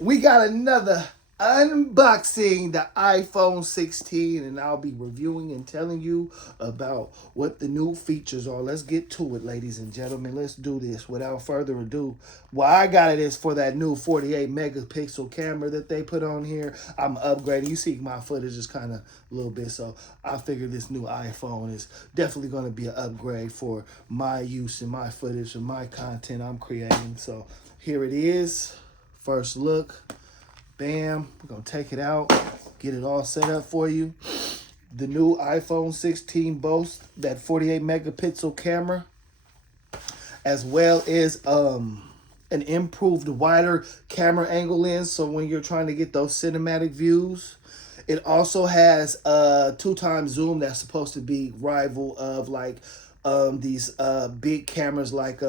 We got another unboxing, the iPhone 16, and I'll be reviewing and telling you about what the new features are. Let's get to it, ladies and gentlemen. Let's do this without further ado. Why I got it is for that new 48 megapixel camera that they put on here. I'm upgrading. You see my footage is kind of a little bit, so I figured this new iPhone is definitely going to be an upgrade for my use and my footage and my content I'm creating. So here it is. First look, bam, we're going to take it out, get it all set up for you. The new iPhone 16 boasts that 48 megapixel camera, as well as an improved wider camera angle lens, so when you're trying to get those cinematic views. It also has a 2x zoom that's supposed to be rival of like these big cameras like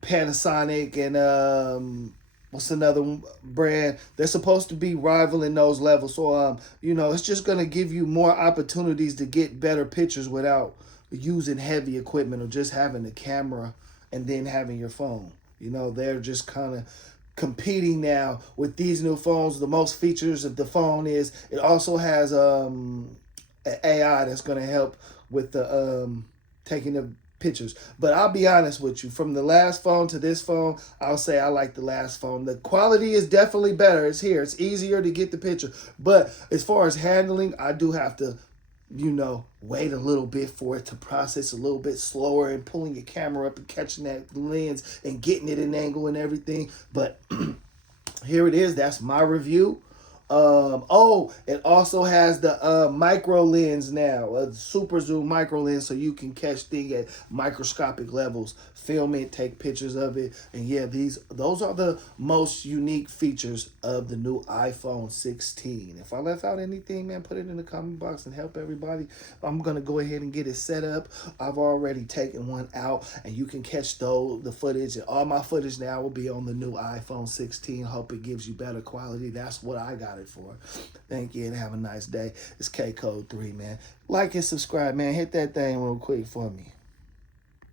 Panasonic and what's another brand? They're supposed to be rivaling those levels. So it's just gonna give you more opportunities to get better pictures without using heavy equipment or just having the camera and then having your phone. They're just kind of competing now with these new phones. The most features of the phone is it also has an AI that's gonna help with the taking the pictures. But I'll be honest with you, from the last phone to this phone, I'll say I like the last phone. The quality is definitely better. It's here. It's easier to get the picture. But as far as handling, I do have to, wait a little bit for it to process a little bit slower and pulling your camera up and catching that lens and getting it in angle and everything. But here it is. That's my review. It also has the micro lens now, a super zoom micro lens, so you can catch things at microscopic levels, film it, take pictures of it. And yeah, those are the most unique features of the new iPhone 16. If I left out anything, man, put it in the comment box and help everybody. I'm gonna go ahead and get it set up. I've already taken one out, and you can catch the footage, and all my footage now will be on the new iPhone 16. Hope it gives you better quality. That's what I got it for. Thank you and have a nice day. It's K Code 3, man. Like and subscribe, man. Hit that thing real quick for me.